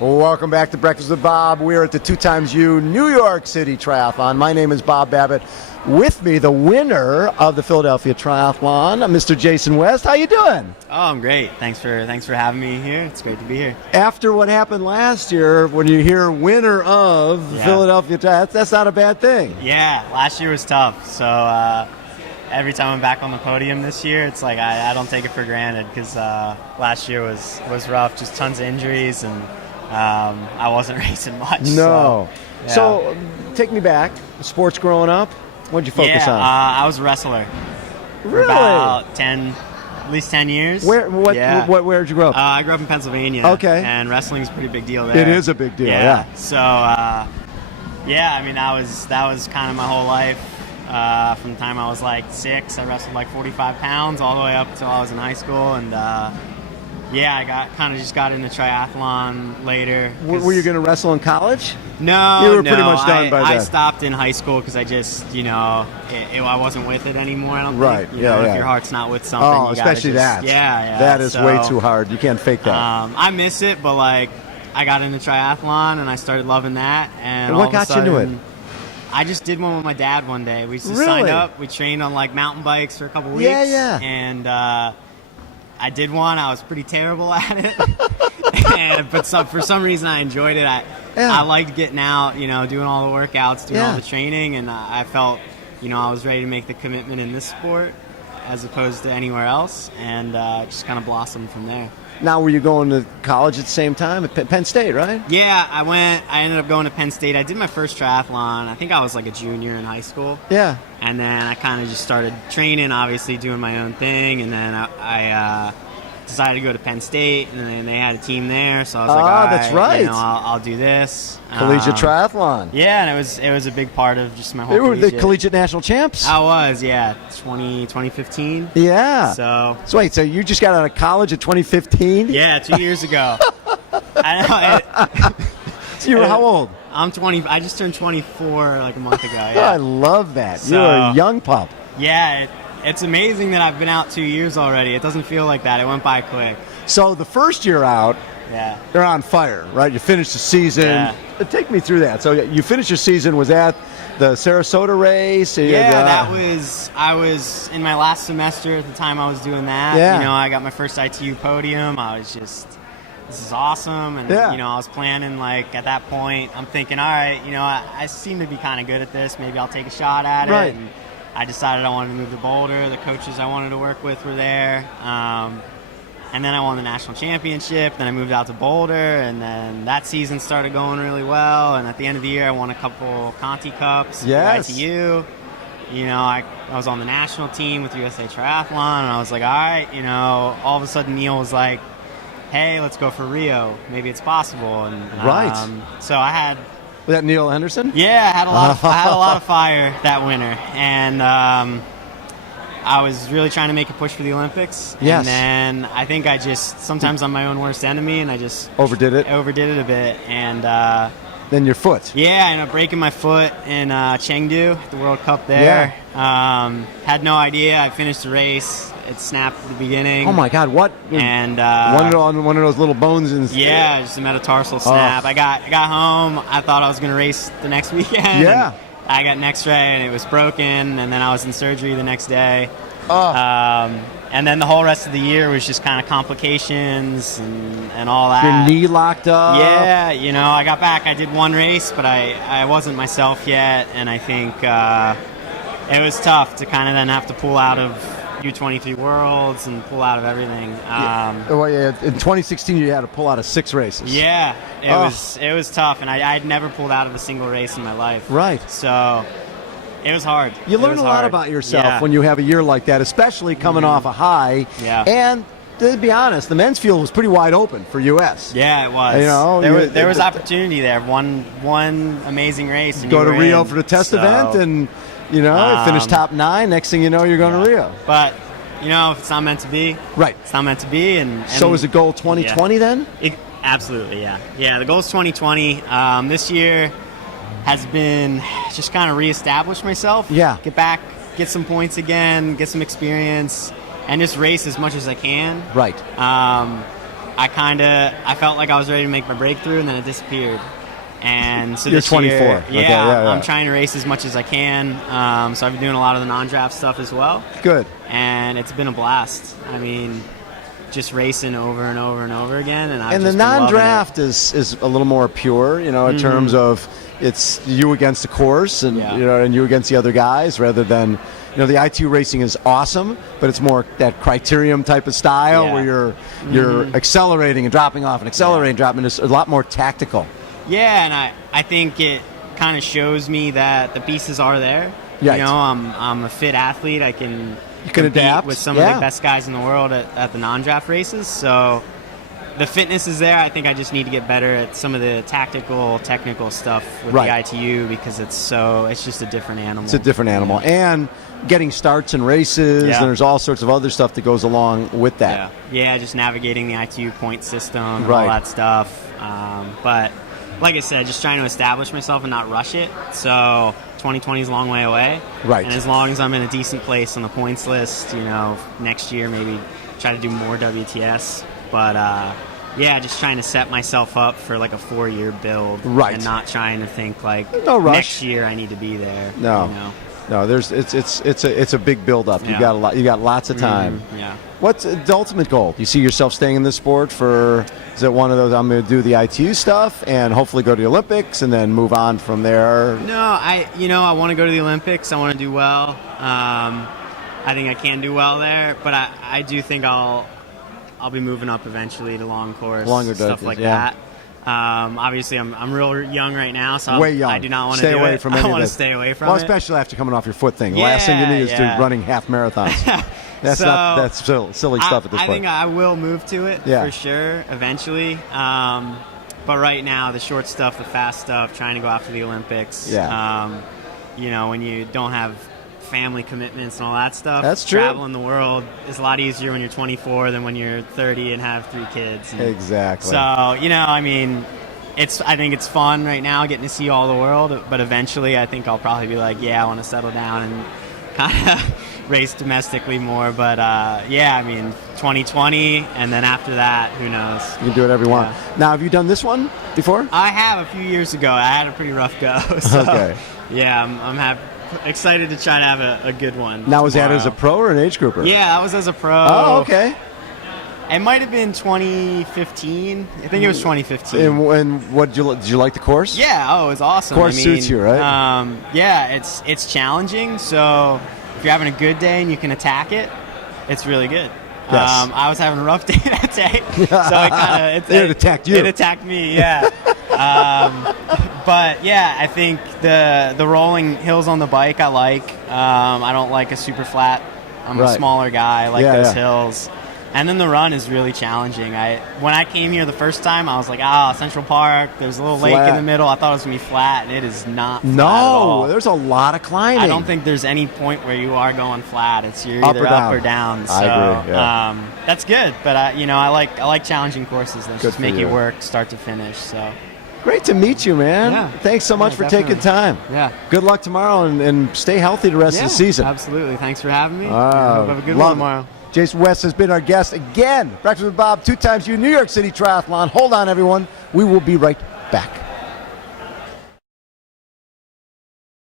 Welcome back to Breakfast with Bob. We're at the 2xU New York City Triathlon. My name is Bob Babbitt. With me, the winner of the Philadelphia Triathlon, Mr. Jason West. How you doing? Oh, I'm great. Thanks for having me here. It's great to be here. After what happened last year, when you hear winner of Philadelphia Triathlon, that's not a bad thing. Yeah, last year was tough. So every time I'm back on the podium this year, it's like I don't take it for granted because last year was rough. Just tons of injuries and I wasn't racing much. No. So take me back. Sports growing up. What'd you focus on? I was a wrestler. Really? For about at least 10 years. Where'd you grow up? I grew up in Pennsylvania. Okay. And wrestling's a pretty big deal there. It is a big deal, yeah. So, I mean, that was kind of my whole life. From the time I was like 6, I wrestled like 45 pounds all the way up until I was in high school. And, I just got into triathlon later. Were you going to wrestle in college? No, you were pretty much done by then. I stopped in high school because I just, I wasn't with it anymore. I don't think. If your heart's not with something, you especially gotta that. Yeah. That is way too hard. You can't fake that. I miss it, but like, I got into triathlon and I started loving that. And what got you into it? I just did one with my dad one day. We just signed up. We trained on like mountain bikes for a couple weeks. Yeah. And I did one. I was pretty terrible at it. But for some reason, I enjoyed it. I liked getting out, doing all the workouts, doing all the training, and I felt, I was ready to make the commitment in this sport as opposed to anywhere else, and just kind of blossomed from there. Now, were you going to college at the same time at Penn State, right? Yeah, I ended up going to Penn State. I did my first triathlon. I think I was like a junior in high school. Yeah. And then I kind of just started training, obviously doing my own thing, and then I decided to go to Penn State, and then they had a team there, so I was like, all right, that's right. I'll do this. Collegiate triathlon. Yeah, and it was a big part of just my whole They were the collegiate national champs? I was, 2015. Yeah. So wait, so you just got out of college at 2015? Yeah, 2 years ago. I know. So you were how old? I'm 20. I just turned 24 like a month ago. Yeah. I love that. You're a young pup. Yeah, it's amazing that I've been out 2 years already. It doesn't feel like that. It went by quick. So the first year out, you're on fire, right? You finished the season. Yeah. Take me through that. So you finished your season. Was that the Sarasota race? I was in my last semester at the time I was doing that. Yeah. I got my first ITU podium. I was just, this is awesome. And, I was planning, like, at that point, I'm thinking, all right, I seem to be kind of good at this. Maybe I'll take a shot at it. And I decided I wanted to move to Boulder. The coaches I wanted to work with were there. And then I won the national championship. Then I moved out to Boulder, and then that season started going really well. And at the end of the year, I won a couple Conti Cups for ITU. I was on the national team with USA Triathlon, and I was like, all right, all of a sudden Neil was like, hey, let's go for Rio. Maybe it's possible. And so I had... Was that Neil Henderson? Yeah, I had a lot of fire that winter, and I was really trying to make a push for the Olympics. Yes. And then I think I just, sometimes I'm my own worst enemy, and I just overdid it a bit. And then your foot. Yeah, I ended up breaking my foot in Chengdu at the World Cup there. Yeah. Had no idea. I finished the race. It snapped at the beginning. Oh my God! What? And one of those little bones in. Yeah, just a metatarsal snap. I got home. I thought I was going to race the next weekend. Yeah. I got an X-ray and it was broken, and then I was in surgery the next day. And then the whole rest of the year was just kind of complications and all that. Your knee locked up. Yeah, I got back. I did one race, but I wasn't myself yet, and I think it was tough to kind of then have to pull out of U23 Worlds and pull out of everything. In 2016, you had to pull out of 6 races. Yeah, it was tough, and I'd never pulled out of a single race in my life. Right. So it was hard. You learn a lot about yourself when you have a year like that, especially coming off a high. Yeah. And to be honest, the men's field was pretty wide open for U.S. Yeah, it was. There was opportunity there. One amazing race. And go to Rio for the test event and. Finish top 9. Next thing you know, you're going to Rio. But, if it's not meant to be, it's not meant to be. And so is the goal 2020 then? Absolutely, yeah. Yeah, the goal is 2020. This year has been just kind of reestablish myself. Yeah. Get back, get some points again, get some experience, and just race as much as I can. Right. I felt like I was ready to make my breakthrough, and then it disappeared. And so You're this 24. year, Okay, yeah. I'm trying to race as much as I can. So I've been doing a lot of the non-draft stuff as well. Good. And it's been a blast. I mean, just racing over and over and over again. And the non-draft is a little more pure, in terms of it's you against the course and and you against the other guys, rather than the ITU racing is awesome, but it's more that criterium type of style where you're accelerating and dropping off and accelerating and dropping. It's a lot more tactical. Yeah, and I think it kind of shows me that the pieces are there. Right. I'm a fit athlete. You can adapt with some of the best guys in the world at the non-draft races. So the fitness is there. I think I just need to get better at some of the tactical, technical stuff with the ITU, because it's just a different animal. It's a different animal. And getting starts in races, and there's all sorts of other stuff that goes along with that. Yeah, just navigating the ITU point system and all that stuff. But like I said, just trying to establish myself and not rush it. So 2020 is a long way away. Right. And as long as I'm in a decent place on the points list, next year maybe try to do more WTS. But just trying to set myself up for like a 4-year build. Right. And not trying to think like no rush. Next year I need to be there. No. No, it's a big build up. You got lots of time. Yeah. What's the ultimate goal? Do you see yourself staying in this sport is it one of those, I'm going to do the ITU stuff and hopefully go to the Olympics and then move on from there? No, I want to go to the Olympics. I want to do well. I think I can do well there, but I do think I'll be moving up eventually to long course, longer stuff like that. Obviously, I'm real young right now, so way young. I do not want to stay away from any I want of to this. stay away from it. Well, especially after coming off your foot thing. The last thing you need is to running half marathons. That's silly stuff at this point. I think I will move to it for sure eventually. But right now, the short stuff, the fast stuff, trying to go after the Olympics. When you don't have family commitments and all that stuff. That's true. Traveling the world is a lot easier when you're 24 than when you're 30 and have 3 kids. Exactly. So, I think it's fun right now getting to see all the world, but eventually I think I'll probably be like, I want to settle down and kind of race domestically more. But 2020, and then after that, who knows? You can do whatever you want. Now, have you done this one before? I have a few years ago. I had a pretty rough go. So, okay. Yeah, I'm excited to try to have a good one. Now, was that as a pro or an age grouper? Yeah, that was as a pro. Oh, okay. It might have been 2015. I think it was 2015. And what did you like the course? Yeah, it was awesome. Course suits you, right? It's challenging. So if you're having a good day and you can attack it, it's really good. Yes. I was having a rough day that day, so it attacked you. It attacked me, yeah. But I think the rolling hills on the bike I like. I don't like a super flat. I'm a smaller guy. I like those hills. And then the run is really challenging. When I came here the first time, I was like, Central Park. There's a little lake in the middle. I thought it was going to be flat, and it is not flat at all. There's a lot of climbing. I don't think there's any point where you are going flat. You're either up or down. So, I agree, that's good. But I like challenging courses that just make you it work start to finish. So great to meet you, man. Yeah. Thanks so much for taking time. Yeah. Good luck tomorrow, and stay healthy the rest of the season. Absolutely. Thanks for having me. Hope have a good one tomorrow. Jason West has been our guest again. Breakfast with Bob, 2 times U New York City Triathlon. Hold on, everyone. We will be right back.